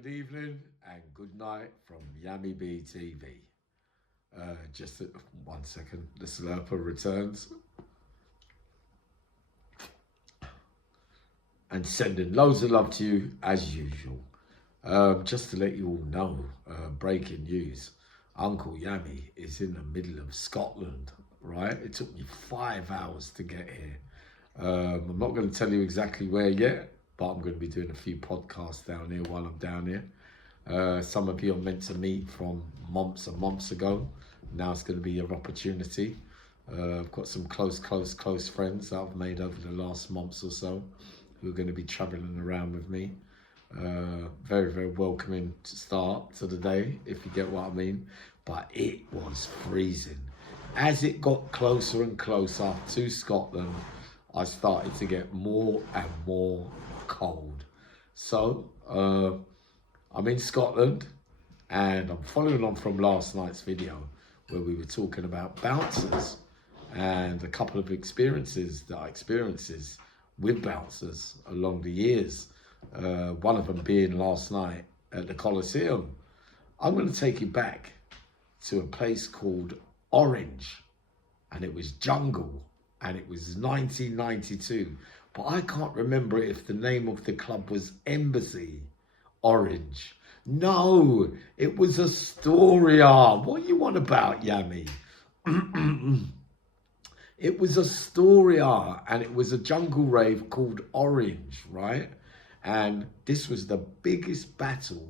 Good evening and good night from Yammy TV. Just 1 second, the slurper returns and sending loads of love to you as usual. Just to let you all know, breaking news, Uncle Yammy is in the middle of Scotland, right? It took me 5 hours to get here. I'm not going to tell you exactly where yet, but I'm going to be doing a few podcasts down here while I'm down here. Some of you are meant to meet from months and months ago. Now it's going to be your opportunity. I've got some close friends that I've made over the last months or so who are going to be travelling around with me. Very welcoming to start to the day, if you get what I mean. But it was freezing. As it got closer and closer to Scotland, I started to get more and more cold. So I'm in Scotland and I'm following on from last night's video where we were talking about bouncers and a couple of experiences that I experiences with bouncers along the years. One of them being last night at the Coliseum. I'm going to take you back to a place called Orange, and it was jungle, and it was 1992. But I can't remember if the name of the club was Embassy Orange. No, it was Astoria. What you want about, Yammy? It was Astoria, and it was a jungle rave called Orange, right? And this was the biggest battle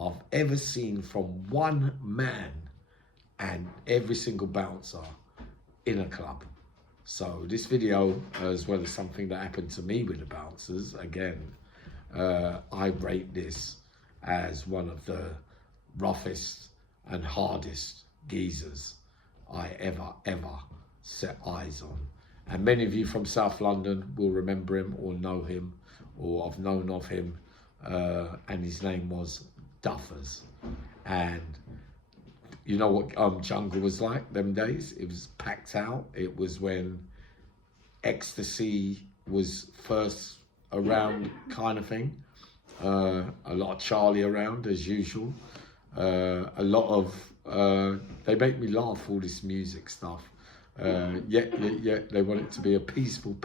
I've ever seen from one man and every single bouncer in a club. So this video, as well as something that happened to me with the bouncers, again, I rate this as one of the roughest and hardest geezers I ever set eyes on. And many of you from South London will remember him or know him or have known of him, and his name was Duffers. And you know what jungle was like them days? It was packed out. It was when ecstasy was first around, kind of thing. A lot of Charlie around as usual. A lot of they make me laugh, all this music stuff. Yet they want it to be a peaceful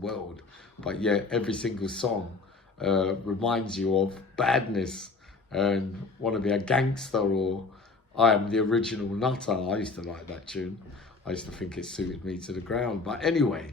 world, but yet every single song reminds you of badness and want to be a gangster, or I am the original nutter. I used to like that tune. I used to think it suited me to the ground. But anyway,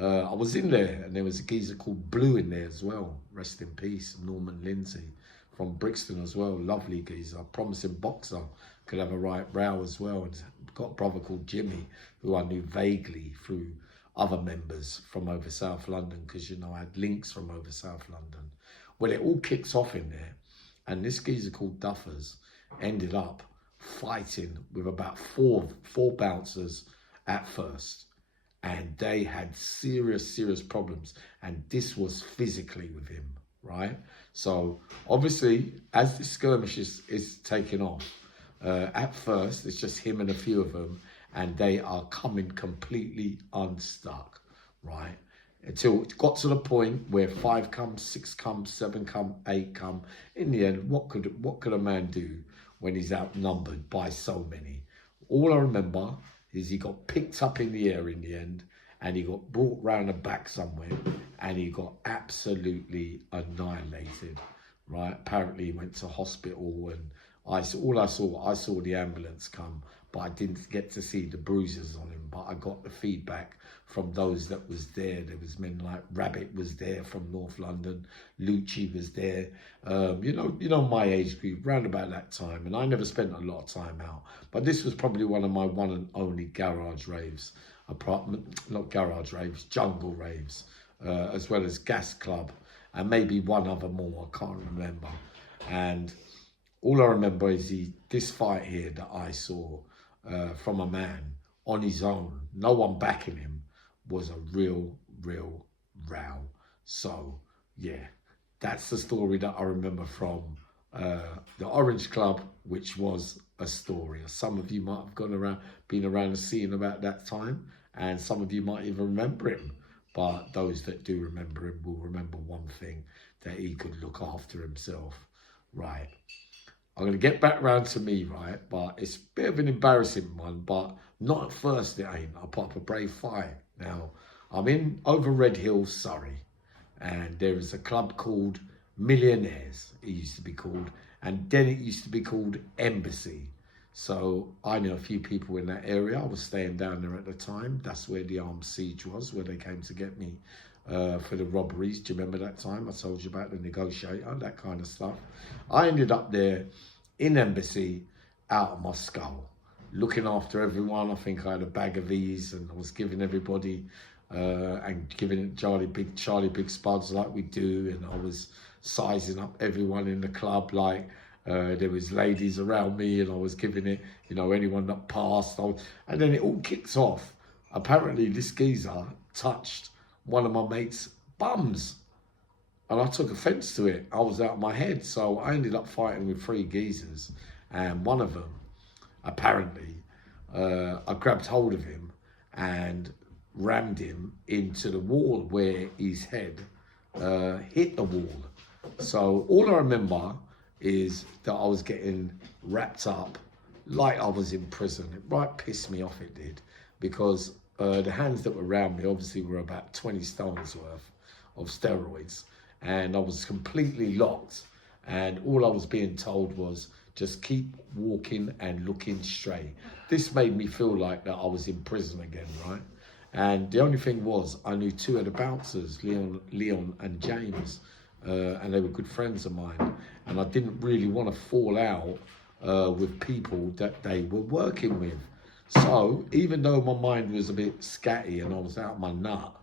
I was in there and there was a geezer called Blue in there as well. Rest in peace, Norman Lindsay from Brixton as well. Lovely geezer, promising boxer. Could have a right row as well. And got a brother called Jimmy, who I knew vaguely through other members from over South London, because, you know, I had links from over South London. Well, it all kicks off in there. And this geezer called Duffers ended up fighting with about four bouncers at first. And they had serious problems. And this was physically with him, right? So obviously, as the skirmish is taking off, at first, it's just him and a few of them, and they are coming completely unstuck, right? Until it got to the point where 5 come, 6 come, 7 come, 8 come. In the end, what could a man do when he's outnumbered by so many? All I remember is he got picked up in the air in the end, and he got brought round the back somewhere, and he got absolutely annihilated, right? Apparently he went to hospital, and I saw the ambulance come, but I didn't get to see the bruises on him. But I got the feedback from those that was there. There was men like Rabbit was there from North London, Lucci was there. You know my age group, round about that time, and I never spent a lot of time out. But this was probably one of my one and only garage raves, not garage raves, jungle raves, as well as Gas Club, and maybe one other more. I can't remember. And all I remember is this fight here that I saw from a man on his own, no one backing him, was a real row. So yeah, that's the story that I remember from the Orange Club, which was Astoria. Some of you might have been around the scene about that time, and some of you might even remember him. But those that do remember him will remember one thing, that he could look after himself. right, I'm going to get back round to me, right? But it's a bit of an embarrassing one, but not at first it ain't. I put up a brave fight. Now, I'm in over Red Hill, Surrey, and there is a club called Millionaires, it used to be called, and then it used to be called Embassy. So I knew a few people in that area. I was staying down there at the time. That's where the armed siege was, where they came to get me for the robberies. Do you remember that time? I told you about the negotiator, that kind of stuff. I ended up there in Embassy, out of my skull, looking after everyone. I think I had a bag of these and I was giving everybody and giving it Charlie Big Spuds like we do, and I was sizing up everyone in the club like there was ladies around me, and I was giving it, you know, anyone that passed. And then it all kicks off. Apparently this geezer touched one of my mates' bums, and I took offence to it. I was out of my head, so I ended up fighting with 3 geezers, and one of them, apparently, I grabbed hold of him and rammed him into the wall where his head hit the wall. So all I remember is that I was getting wrapped up like I was in prison. It right pissed me off, it did, because the hands that were around me obviously were about 20 stones worth of steroids, and I was completely locked, and all I was being told was just keep walking and looking straight. This made me feel like that I was in prison again, right? And the only thing was, I knew 2 of the bouncers, Leon and James, and they were good friends of mine, and I didn't really want to fall out with people that they were working with. So even though my mind was a bit scatty and I was out of my nut,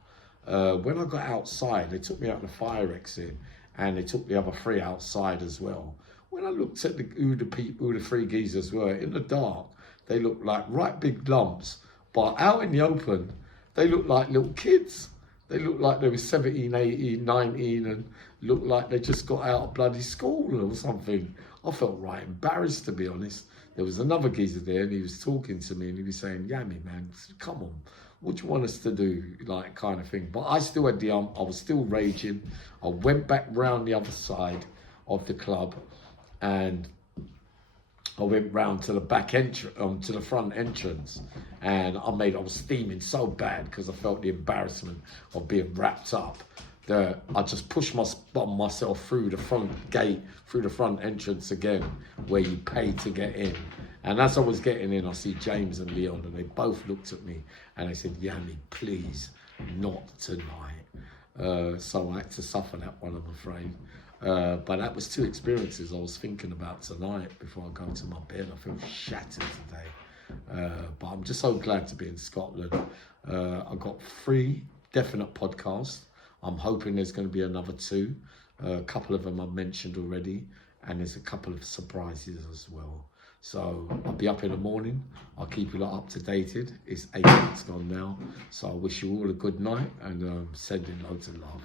when I got outside, they took me out the fire exit, and they took the other 3 outside as well. When I looked at who the 3 geezers were, in the dark, they looked like right big lumps, but out in the open, they looked like little kids. They looked like they were 17, 18, 19, and looked like they just got out of bloody school or something. I felt right embarrassed, to be honest. There was another geezer there, and he was talking to me, and he was saying, Yammy, man, come on, what do you want us to do, like, kind of thing. But I still had I was still raging. I went back round the other side of the club, and I went round to the to the front entrance, and I was steaming so bad because I felt the embarrassment of being wrapped up, that I just pushed myself through the front gate, through the front entrance again, where you pay to get in. And as I was getting in, I see James and Leon, and they both looked at me and they said, Yammy, please, not tonight. So I had to suffer that one, I'm afraid. But that was 2 experiences I was thinking about tonight before I go to my bed. I feel shattered today. But I'm just so glad to be in Scotland. I've got 3 definite podcasts. I'm hoping there's going to be another 2. A couple of them I mentioned already, and there's a couple of surprises as well. So I'll be up in the morning. I'll keep you lot up to dated. It's 8 minutes gone now. So I wish you all a good night, and sending loads of love.